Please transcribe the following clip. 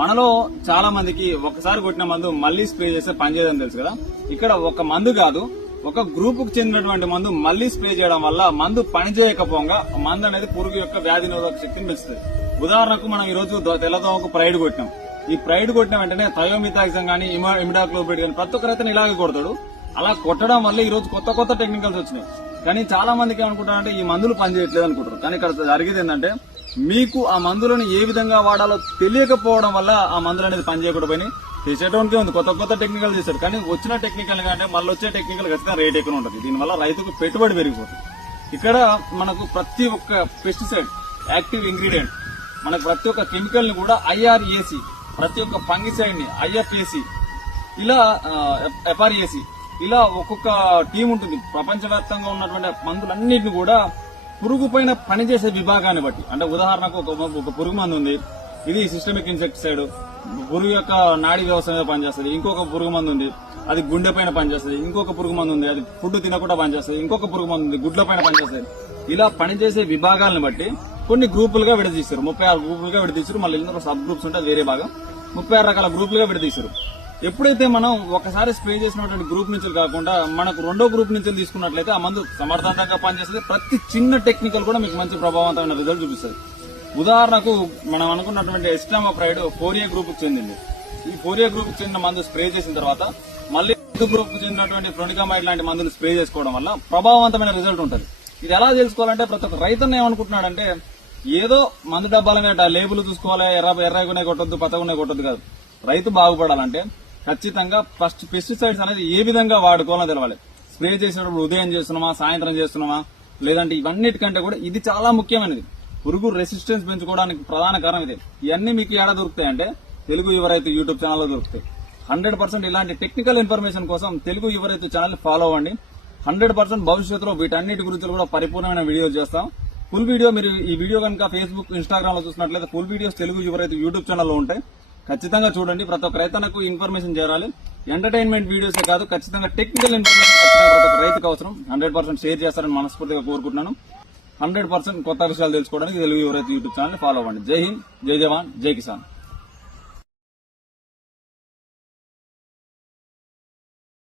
మనలో చాలా మందికి ఒకసారి కొట్టిన మందు మళ్లీ స్ప్రే చేస్తే పనిచేయదని తెలుసు కదా. ఇక్కడ ఒక మందు కాదు, ఒక గ్రూప్ కు చెందినటువంటి మందు మళ్లీ స్ప్రే చేయడం వల్ల మందు పనిచేయకపోగా మందు అనేది పురుగు యొక్క వ్యాధి నిరోధక శక్తిని పెంచుతుంది. ఉదాహరణకు మనం ఈ రోజు తెల్లదోమకు ప్రైడ్ కొట్టినాం. ఈ ప్రైడ్ కొట్టిన వెంటనే థయోమిథాక్సం గానీ ఇమిడాక్లోపిడ్ కానీ ప్రతి ఒక్క రైతుని ఇలాగే కొడతాడు. అలా కొట్టడం వల్ల ఈ రోజు కొత్త కొత్త టెక్నికల్స్ వచ్చినాయి. కానీ చాలా మందికి ఏమనుకుంటారంటే ఈ మందులు పనిచేయట్లేదు అనుకుంటారు. కానీ ఇక్కడ జరిగేది ఏంటంటే మీకు ఆ మందులను ఏ విధంగా వాడాలో తెలియకపోవడం వల్ల ఆ మందులు అనేది పనిచేయకుండా పోయినాయి. చేసేటోనికే ఉంది, కొత్త కొత్త టెక్నికల్ చేశారు. కానీ వచ్చిన టెక్నికల్ కంటే మళ్ళీ వచ్చే టెక్నికల్ ఖచ్చితంగా రేట్ ఎక్కువ ఉంటుంది. దీనివల్ల రైతుకు పెట్టుబడి పెరిగిపోతుంది. ఇక్కడ మనకు ప్రతి ఒక్క పెస్టిసైడ్ యాక్టివ్ ఇంగ్రీడియంట్, మనకు ప్రతి ఒక్క కెమికల్ ని కూడా IRAC, ప్రతి ఒక్క ఫంగిసైడ్ ని IFAC, ఇలా FRAC, ఇలా ఒక్కొక్క టీం ఉంటుంది. ప్రపంచవ్యాప్తంగా ఉన్నటువంటి మందులన్నింటినీ కూడా పురుగు పైన పనిచేసే విభాగాన్ని బట్టి, అంటే ఉదాహరణకు ఒక పురుగు మందు ఉంది, ఇది సిస్టమిక్ ఇన్సెక్టిసైడ్, పురుగు యొక్క నాడీ వ్యవస్థ మీద పనిచేస్తుంది. ఇంకొక పురుగు మందు ఉంది, అది గుండె పైన పనిచేస్తుంది. ఇంకొక పురుగు మందు ఉంది, అది ఫుడ్ తినకుండా పనిచేస్తుంది. ఇంకొక పురుగు మందు ఉంది, గుడ్ల పైన పనిచేస్తుంది. ఇలా పనిచేసే విభాగాలను బట్టి కొన్ని గ్రూపులుగా విడదీశారు. 36 గ్రూపులుగా విడదీశారు. మళ్ళీ ఇందులో సబ్ గ్రూప్స్ ఉంటాయి, వేరే భాగం 36 రకాల గ్రూపులుగా విడదీశారు. ఎప్పుడైతే మనం ఒకసారి స్ప్రే చేసినటువంటి గ్రూప్ నుంచి కాకుండా మనకు రెండో గ్రూప్ నుంచి తీసుకున్నట్లయితే ఆ మందు సమర్థవంతంగా పనిచేస్తుంది. ప్రతి చిన్న టెక్నికల్ కూడా మీకు మంచి ప్రభావవంతమైన రిజల్ట్ చూపిస్తుంది. ఉదాహరణకు మనం అనుకున్నటువంటి ఎస్టామోప్రైడ్ 4A గ్రూప్ కు చెందింది. ఈ 4A గ్రూప్ కు చెందిన మందు స్ప్రే చేసిన తర్వాత మళ్ళీ గ్రూప్ కు చెందినటువంటి ఫ్లోనికామైడ్ లాంటి మందులు స్ప్రే చేసుకోవడం వల్ల ప్రభావవంతమైన రిజల్ట్ ఉంటుంది. ఇది ఎలా తెలుసుకోవాలంటే ప్రతి ఒక్క రైతున్న ఏమనుకుంటున్నాడంటే ఏదో మందు డబ్బాల మీద లేబుల్ చూసుకోవాలి, ఎర్రగునే కొట్టొద్దు, పచ్చగునే కొట్టొద్దు కాదు. రైతు బాగుపడాలంటే ఖచ్చితంగా ఫస్ట్ పెస్టిసైడ్స్ అనేది ఏ విధంగా వాడుకోవాలో తెలవాలి. స్ప్రే చేసినప్పుడు ఉదయం చేస్తున్నామా, సాయంత్రం చేస్తున్నామా, లేదంటే ఇవన్నిటికంటే కూడా ఇది చాలా ముఖ్యమైనది. పురుగు రెసిస్టెన్స్ పెంచుకోవడానికి ప్రధాన కారణం ఇదే. ఇవన్నీ మీకు ఏడా దొరుకుతాయంటే తెలుగు యువ రైతు యూట్యూబ్ ఛానల్లో దొరుకుతాయి. 100% ఇలాంటి టెక్నికల్ ఇన్ఫర్మేషన్ కోసం తెలుగు యువ రైతు ఛానల్ ఫాలో అవ్వండి. 100% భవిష్యత్తులో వీటన్నిటి గురించి కూడా పరిపూర్ణమైన వీడియోస్ చేస్తాం. ఫుల్ వీడియో మీరు ఈ వీడియో కనుక ఫేస్బుక్, ఇన్స్టాగ్రామ్ లో చూసినట్లయితే ఫుల్ వీడియోస్ తెలుగు యువ రైతు యూట్యూబ్ ఛానల్లో ఉంటాయి. ఖచ్చితంగా చూడండి. ప్రతి ఒక్క రైతన్నకు ఇన్ఫర్మేషన్ చేరాలి. ఎంటర్టైన్మెంట్ వీడియోసే కాదు, ఖచ్చితంగా టెక్నికల్ ఇన్ఫర్మేషన్ ఖచ్చితంగా ప్రతి ఒక్క రైతుకు అవసరం. 100% షేర్ చేస్తారని మనస్ఫూర్తిగా కోరుకుంటున్నాను. 100% కొత్త విషయాలు తెలుసుకోవడానికి తెలుగు యువ రైతు యూట్యూబ్ ఛానల్ ఫాలో అవ్వండి. జై హింద్, జై జవాన్, జై కిసాన్.